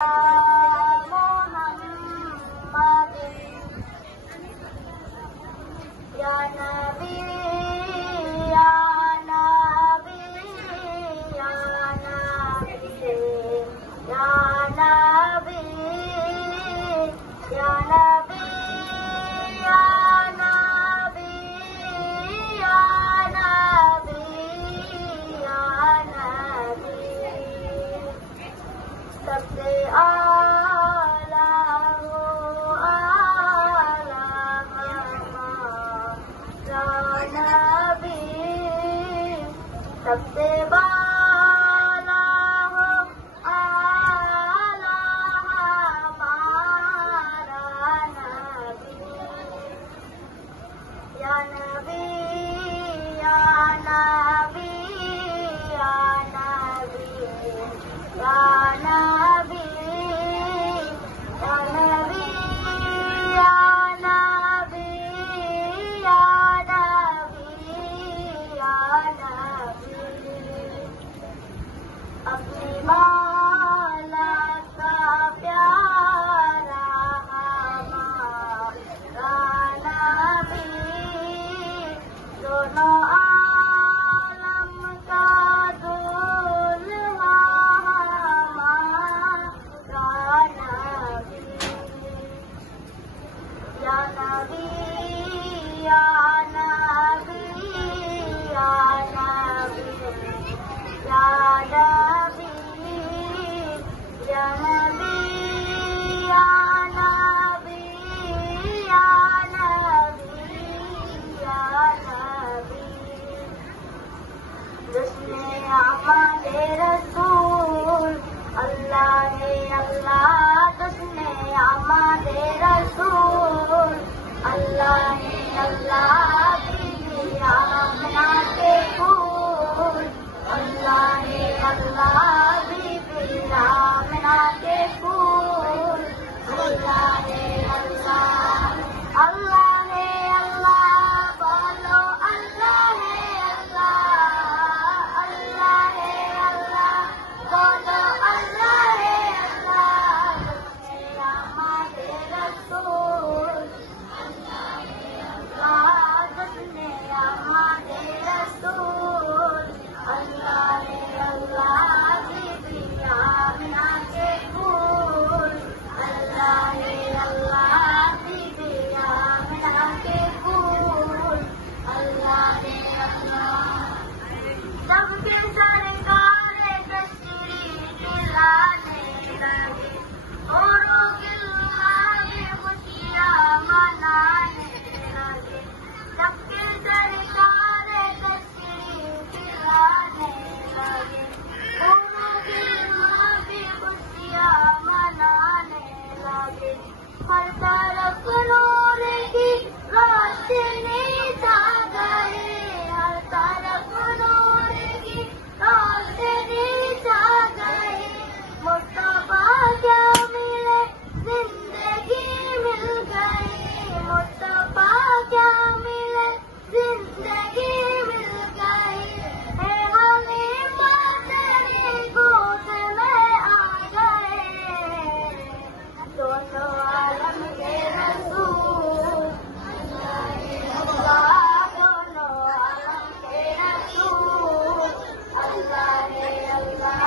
Ya Nabi, Ya Nabi, Ya Nabi, Ya Nabi, Ya Nabi, Ya Nabi, Ya Nabi, Ya Nabi, सबसे आला हो आला हमारा नबी, सबसे बाला हो आला हमारा नबी। या नबी, या नबी, या नबी, या नबी, या नबी, या नबी, या नबी, या नबी। अपनी मौला का प्यारा हमारा नबी, दोनों आलम का दूल्हा हमारा नबी। या नबी, या नबी, या नबी, या नबी, या नबी, या नबी, या नबी, या नबी। जिसने आमदे रसूल अल्लाह है अल्लाह, जिसने आमदे रसूल अल्लाह है अल्लाह, बीबी आमना के फूल अल्लाह है अल्लाह, बीबी आमना के फूल अल्लाह है अल्लाह, अल्लाह है अल्लाह, बोलो अल्लाह है अल्लाह, अल्लाह है अल्लाह, बोलो अल्लाह है अल्लाह। जिसने आमदे रसूल अल्लाह है अल्लाह, जिसने आमदे रसूल अल्लाह है अल्लाह, बीबी आमना के फूल अल्लाह है अल्लाह, बीबी आमना के फूल अल्लाह है अल्लाह। सबके सरकार तशरीफ लाने लगे, औरों के लागे खुशियाँ मनाने लगे। सबके सरकार तशरीफ लाने लगे, औरों के लागे खुशियाँ मनाने लगे। हर तरफ नूर की रोशनी छा गई, हर तरफ नूर की रोशनी छा गई। मुस्तफा क्या मिले जिंदगी मिल गई, मुस्तफा क्या मिले जिंदगी मिल गई। है हमें तेरी गोद में आ गए, दोनों आलम के रसूल अल्लाह है अल्लाह, दोनों आलम के रसूल अल्लाह है अल्लाह।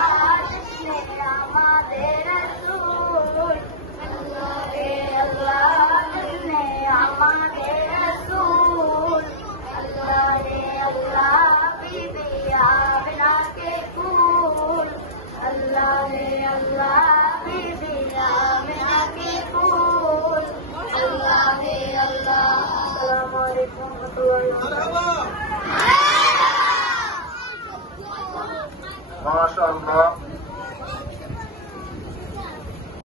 जिसने आमदे रसूल अल्लाह है अल्लाह, जिसने आमदे रसूल अल्लाह है अल्लाह, बीबी आमना के फूल अल्लाह है अल्लाह, बीबी आमना के फूल अल्लाह है अल्लाह। अस्सलामु अलैकुम warahmatullahi wabarakatuh।